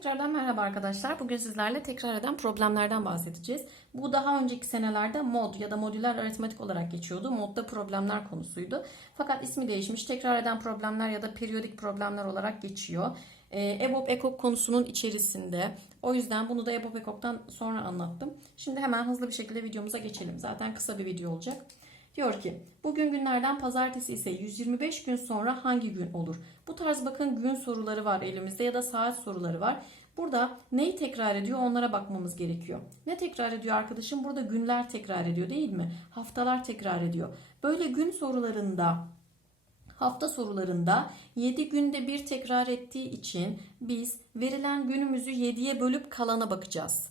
Tekrardan merhaba arkadaşlar. Bugün sizlerle tekrar eden problemlerden bahsedeceğiz. Bu daha önceki senelerde mod ya da modüler aritmetik olarak geçiyordu. Modda problemler konusuydu. Fakat ismi değişmiş. Tekrar eden problemler ya da periyodik problemler olarak geçiyor. Ee, EBOB EKOK konusunun içerisinde. O yüzden bunu da EBOB EKOK'tan sonra anlattım. Şimdi hemen hızlı bir şekilde videomuza geçelim. Zaten kısa bir video olacak. Diyor ki bugün günlerden pazartesi ise 125 gün sonra hangi gün olur? Bu tarz bakın gün soruları var elimizde ya da saat soruları var. Burada neyi tekrar ediyor onlara bakmamız gerekiyor. Ne tekrar ediyor arkadaşım? Burada günler tekrar ediyor değil mi? Haftalar tekrar ediyor. Böyle gün sorularında hafta sorularında 7 günde bir tekrar ettiği için biz verilen günümüzü 7'ye bölüp kalana bakacağız.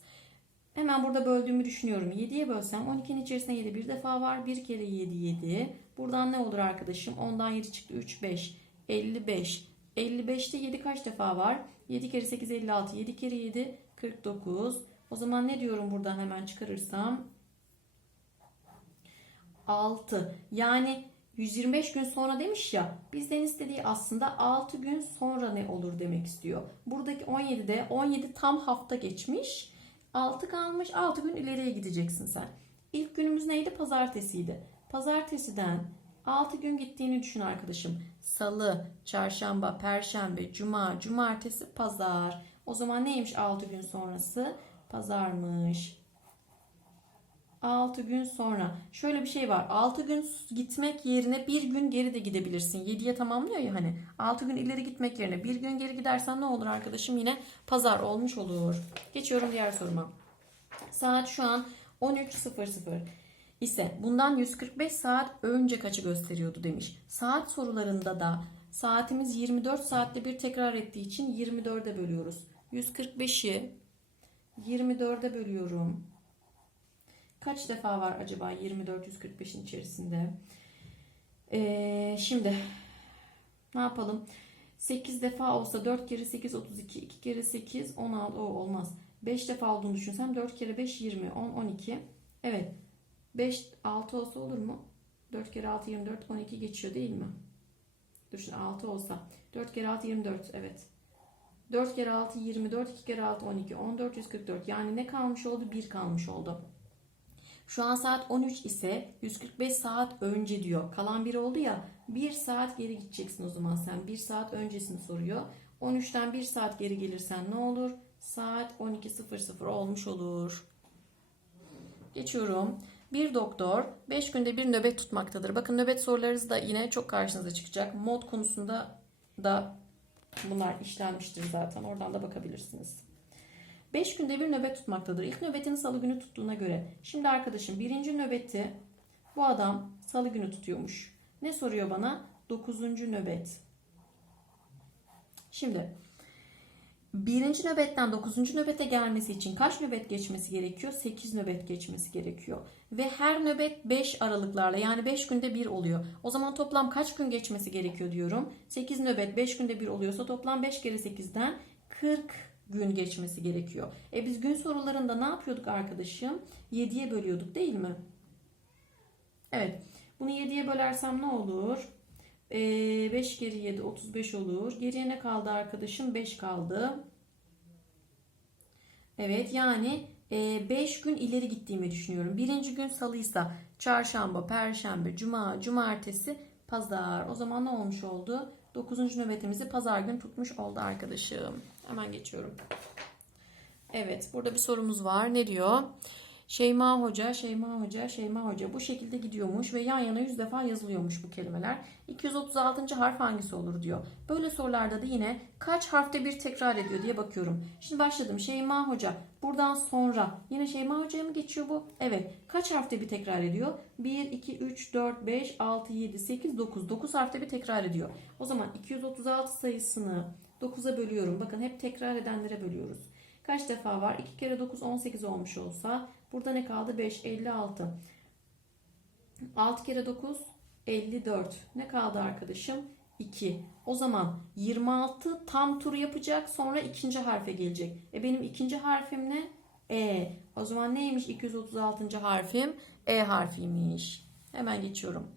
Hemen burada böldüğümü düşünüyorum. 7'ye bölsem 12'nin içerisinde 7 bir defa var. 1 kere 7 7. Buradan ne olur arkadaşım? 10'dan 7 çıktı 3 5. 55. 55'te 7 kaç defa var? 7 kere 8 56. 7 kere 7 49. O zaman ne diyorum buradan hemen çıkarırsam? 6. Yani 125 gün sonra demiş ya bizden istediği aslında 6 gün sonra ne olur demek istiyor. Buradaki 17'de 17 tam hafta geçmiş. 6 kalmış 6 gün ileriye gideceksin sen. İlk günümüz neydi? Pazartesiydi. Pazartesiden 6 gün gittiğini düşün arkadaşım. Salı, çarşamba, perşembe, cuma, cumartesi, pazar. O zaman neymiş 6 gün sonrası? Pazarmış. 6 gün sonra. Şöyle bir şey var. 6 gün gitmek yerine bir gün geri de gidebilirsin. 7'ye tamamlıyor ya hani. 6 gün ileri gitmek yerine bir gün geri gidersen ne olur arkadaşım? Yine pazar olmuş olur. Geçiyorum diğer soruma. Saat şu an 13.00 ise bundan 145 saat önce kaçı gösteriyordu demiş. Saat sorularında da saatimiz 24 saatte bir tekrar ettiği için 24'e bölüyoruz. 145'i 24'e bölüyorum. Kaç defa var acaba 24 145'in içerisinde? Ee, şimdi ne yapalım? 8 defa olsa 4 kere 8 32, 2 kere 8 16 o olmaz. 5 defa olduğunu düşünsem 4 kere 5 20, 10 12. Evet. 5 6 olsa olur mu? 4 kere 6 24 12 geçiyor değil mi? Düşün 6 olsa. 4 kere 6 24 evet. 4 kere 6 24 2 kere 6 12 14 144 yani ne kalmış oldu? 1 kalmış oldu. Şu an saat 13 ise 145 saat önce diyor. Kalan bir oldu ya 1 saat geri gideceksin o zaman sen. 1 saat öncesini soruyor. 13'ten 1 saat geri gelirsen ne olur? Saat 12.00 olmuş olur. Geçiyorum. Bir doktor 5 günde bir nöbet tutmaktadır. Bakın nöbet soruları da yine çok karşınıza çıkacak. Mod konusunda da bunlar işlenmiştir zaten. Oradan da bakabilirsiniz. 5 günde bir nöbet tutmaktadır. İlk nöbetini salı günü tuttuğuna göre. Şimdi arkadaşım birinci nöbeti bu adam salı günü tutuyormuş. Ne soruyor bana? 9. nöbet. Şimdi birinci nöbetten 9. nöbete gelmesi için kaç nöbet geçmesi gerekiyor? 8 nöbet geçmesi gerekiyor. Ve her nöbet 5 aralıklarla yani 5 günde bir oluyor. O zaman toplam kaç gün geçmesi gerekiyor diyorum. 8 nöbet 5 günde bir oluyorsa toplam 5 kere 8'den 40 gün geçmesi gerekiyor. E biz gün sorularında ne yapıyorduk arkadaşım? 7'ye bölüyorduk değil mi? Evet. Bunu 7'ye bölersem ne olur? E, 5 kere 7 35 olur. Geriye ne kaldı arkadaşım? 5 kaldı. Evet yani 5 gün ileri gittiğimi düşünüyorum. Birinci gün salıysa çarşamba, perşembe, cuma, cumartesi, pazar. O zaman ne olmuş oldu? 9. nöbetimizi pazar gün tutmuş oldu arkadaşım. Hemen geçiyorum. Evet burada bir sorumuz var. Ne diyor? Şeyma Hoca, Şeyma Hoca, Şeyma Hoca bu şekilde gidiyormuş ve yan yana 100 defa yazılıyormuş bu kelimeler. 236. harf hangisi olur diyor. Böyle sorularda da yine kaç harfte bir tekrar ediyor diye bakıyorum. Şimdi başladım. Şeyma Hoca. Buradan sonra yine Şeyma Hoca'ya mı geçiyor bu? Evet. Kaç harfte bir tekrar ediyor? 1, 2, 3, 4, 5, 6, 7, 8, 9. 9 harfte bir tekrar ediyor. O zaman 236 sayısını 9'a bölüyorum. Bakın hep tekrar edenlere bölüyoruz. Kaç defa var? 2 kere 9 18 olmuş olsa burada ne kaldı? 5 56. 6 kere 9 54. Ne kaldı arkadaşım? 2. O zaman 26 tam tur yapacak sonra ikinci harfe gelecek. E benim ikinci harfim ne? E. O zaman neymiş 236. harfim? E harfiymiş. Hemen geçiyorum.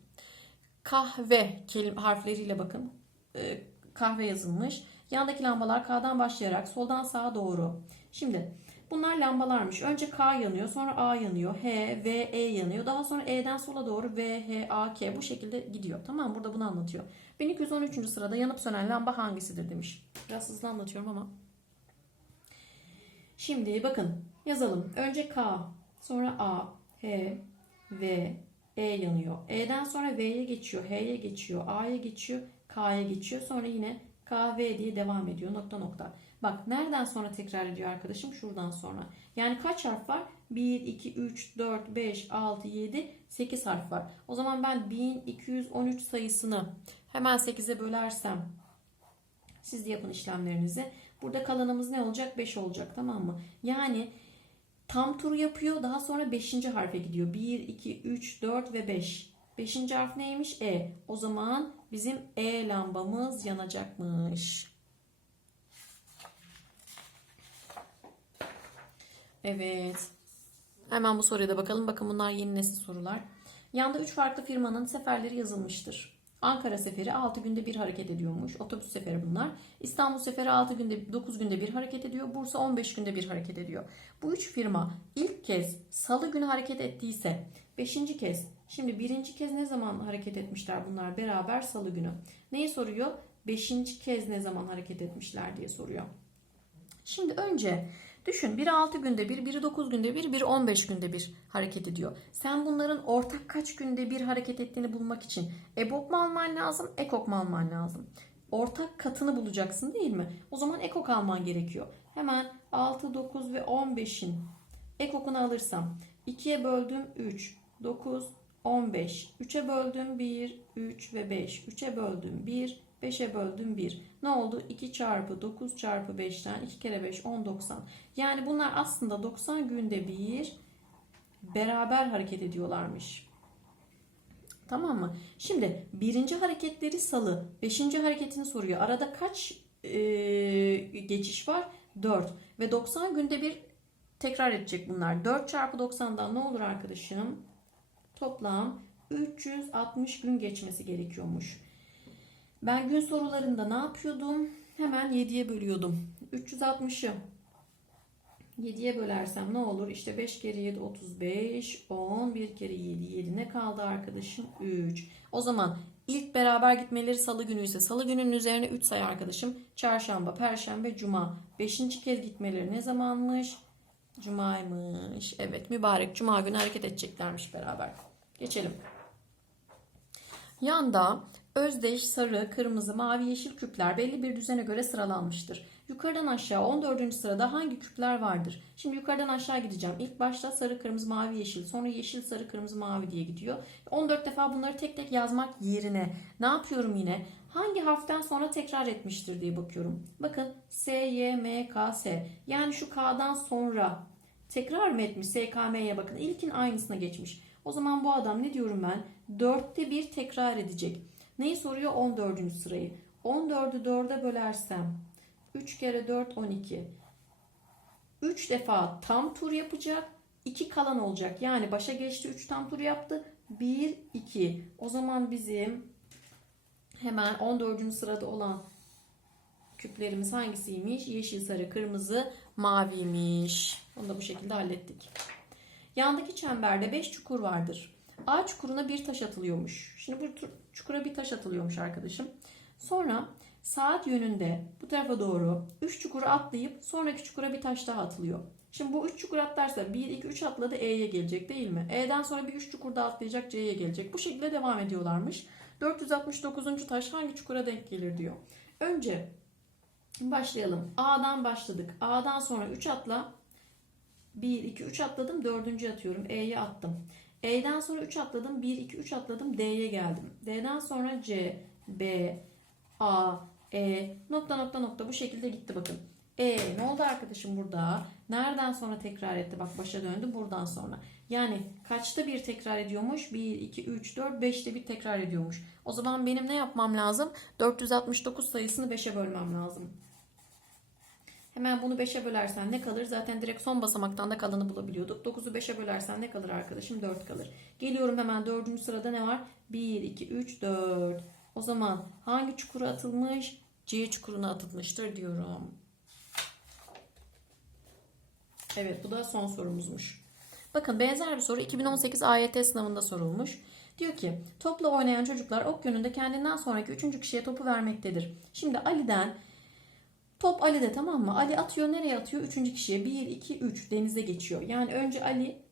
Kahve kelim harfleriyle bakın. E, kahve yazılmış. Yandaki lambalar K'dan başlayarak soldan sağa doğru. Şimdi bunlar lambalarmış. Önce K yanıyor, sonra A yanıyor, H, V, E yanıyor. Daha sonra E'den sola doğru V, H, A, K bu şekilde gidiyor. Tamam? Burada bunu anlatıyor. 1213. sırada yanıp sönen lamba hangisidir demiş. Biraz hızlı anlatıyorum ama. Şimdi bakın yazalım. Önce K, sonra A, H, V, E yanıyor. E'den sonra V'ye geçiyor, H'ye geçiyor, A'ya geçiyor, K'ya geçiyor. Sonra yine K, V diye devam ediyor nokta nokta. Bak nereden sonra tekrar ediyor arkadaşım? Şuradan sonra. Yani kaç harf var? 1, 2, 3, 4, 5, 6, 7, 8 harf var. O zaman ben 1213 sayısını hemen 8'e bölersem siz de yapın işlemlerinizi. Burada kalanımız ne olacak? 5 olacak tamam mı? Yani tam tur yapıyor. Daha sonra 5. harfe gidiyor. 1, 2, 3, 4 ve 5. 5. harf neymiş? E. O zaman bizim E lambamız yanacakmış. Evet. Hemen bu soruya da bakalım. Bakın bunlar yeni nesil sorular. Yanda 3 farklı firmanın seferleri yazılmıştır. Ankara seferi 6 günde bir hareket ediyormuş. Otobüs seferi bunlar. İstanbul seferi 6 günde 9 günde bir hareket ediyor. Bursa 15 günde bir hareket ediyor. Bu üç firma ilk kez salı günü hareket ettiyse 5. kez şimdi birinci kez ne zaman hareket etmişler bunlar beraber salı günü. Neyi soruyor? 5. kez ne zaman hareket etmişler diye soruyor. Şimdi önce düşün biri 6 günde bir, biri 9 günde bir, biri 15 günde bir hareket ediyor. Sen bunların ortak kaç günde bir hareket ettiğini bulmak için EBOB mu alman lazım, EKOK mu alman lazım? Ortak katını bulacaksın değil mi? O zaman EKOK alman gerekiyor. Hemen 6, 9 ve 15'in EKOK'unu alırsam 2'ye böldüm 3, 9, 15. 3'e böldüm 1, 3 ve 5. 3'e böldüm 1, 5'e böldüm 1. Ne oldu? 2 çarpı 9 çarpı 5'ten 2 kere 5 10 90. Yani bunlar aslında 90 günde bir beraber hareket ediyorlarmış. Tamam mı? Şimdi birinci hareketleri salı. Beşinci hareketini soruyor. Arada kaç e, geçiş var? 4. Ve 90 günde bir tekrar edecek bunlar. 4 çarpı 90'dan ne olur arkadaşım? Toplam 360 gün geçmesi gerekiyormuş. Ben gün sorularında ne yapıyordum? Hemen 7'ye bölüyordum. 360'ı 7'ye bölersem ne olur? İşte 5 kere 7 35, 10, 1 kere 7 7 ne kaldı arkadaşım? 3. O zaman ilk beraber gitmeleri salı günü ise salı gününün üzerine 3 say arkadaşım. Çarşamba, perşembe, cuma. 5. kez gitmeleri ne zamanmış? Cumaymış. Evet mübarek cuma günü hareket edeceklermiş beraber. Geçelim. Yanda özdeş, sarı, kırmızı, mavi, yeşil küpler belli bir düzene göre sıralanmıştır. Yukarıdan aşağı 14. sırada hangi küpler vardır? Şimdi yukarıdan aşağı gideceğim. İlk başta sarı, kırmızı, mavi, yeşil. Sonra yeşil, sarı, kırmızı, mavi diye gidiyor. 14 defa bunları tek tek yazmak yerine ne yapıyorum yine? Hangi harften sonra tekrar etmiştir diye bakıyorum. Bakın S, Y, M, K, S. Yani şu K'dan sonra tekrar mı etmiş? S, K, M'ye bakın. İlkin aynısına geçmiş. O zaman bu adam ne diyorum ben? Dörtte bir tekrar edecek. Neyi soruyor? 14. sırayı. 14'ü 4'e bölersem 3 kere 4 12. 3 defa tam tur yapacak. 2 kalan olacak. Yani başa geçti 3 tam tur yaptı. 1 2. O zaman bizim hemen 14. sırada olan küplerimiz hangisiymiş? Yeşil, sarı, kırmızı, maviymiş. Onu da bu şekilde hallettik. Yandaki çemberde 5 çukur vardır. A çukuruna bir taş atılıyormuş. Şimdi bu çukura bir taş atılıyormuş arkadaşım. Sonra saat yönünde bu tarafa doğru 3 çukuru atlayıp sonraki çukura bir taş daha atılıyor. Şimdi bu 3 çukur atlarsa 1, 2, 3 atladı E'ye gelecek değil mi? E'den sonra bir 3 çukur daha atlayacak C'ye gelecek. Bu şekilde devam ediyorlarmış. 469. taş hangi çukura denk gelir diyor. Önce başlayalım. A'dan başladık. A'dan sonra 3 atla. 1, 2, 3 atladım. Dördüncü atıyorum. E'ye attım. E'den sonra 3 atladım. 1, 2, 3 atladım. D'ye geldim. D'den sonra C, B, A, E, nokta nokta nokta bu şekilde gitti bakın. E ne oldu arkadaşım burada? Nereden sonra tekrar etti? Bak başa döndü buradan sonra. Yani kaçta bir tekrar ediyormuş? 1, 2, 3, 4, 5'te bir tekrar ediyormuş. O zaman benim ne yapmam lazım? 469 sayısını 5'e bölmem lazım. Hemen bunu 5'e bölersen ne kalır? Zaten direkt son basamaktan da kalanı bulabiliyorduk. 9'u 5'e bölersen ne kalır arkadaşım? 4 kalır. Geliyorum hemen 4. sırada ne var? 1, 2, 3, 4. O zaman hangi çukura atılmış? C çukuruna atılmıştır diyorum. Evet bu da son sorumuzmuş. Bakın benzer bir soru 2018 AYT sınavında sorulmuş. Diyor ki topla oynayan çocuklar ok yönünde kendinden sonraki üçüncü kişiye topu vermektedir. Şimdi Ali'den top Ali'de tamam mı? Ali atıyor nereye atıyor? Üçüncü kişiye 1, 2, 3 denize geçiyor. Yani önce Ali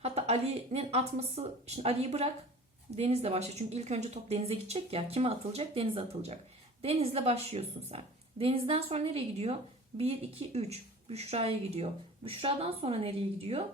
hatta Ali'nin atması şimdi Ali'yi bırak denizle başla. Çünkü ilk önce top denize gidecek ya. Kime atılacak? Denize atılacak. Denizle başlıyorsun sen. Denizden sonra nereye gidiyor? 1, 2, 3. Büşra'ya gidiyor. Büşra'dan sonra nereye gidiyor?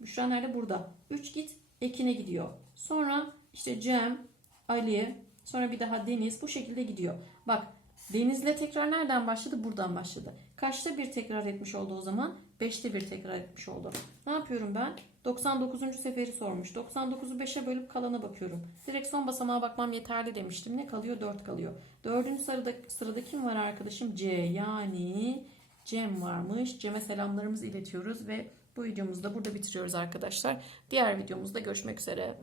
Büşra nerede? Burada. 3 git Ekin'e gidiyor. Sonra işte Cem, Ali, sonra bir daha Deniz bu şekilde gidiyor. Bak Deniz'le tekrar nereden başladı? Buradan başladı. Kaçta bir tekrar etmiş oldu o zaman? 5'te bir tekrar etmiş oldu. Ne yapıyorum ben? 99. seferi sormuş. 99'u 5'e bölüp kalana bakıyorum. Direkt son basamağa bakmam yeterli demiştim. Ne kalıyor? 4 kalıyor. Dördüncü sırada, sırada kim var arkadaşım? C yani Cem varmış. Cem'e selamlarımızı iletiyoruz ve bu videomuzu da burada bitiriyoruz arkadaşlar. Diğer videomuzda görüşmek üzere.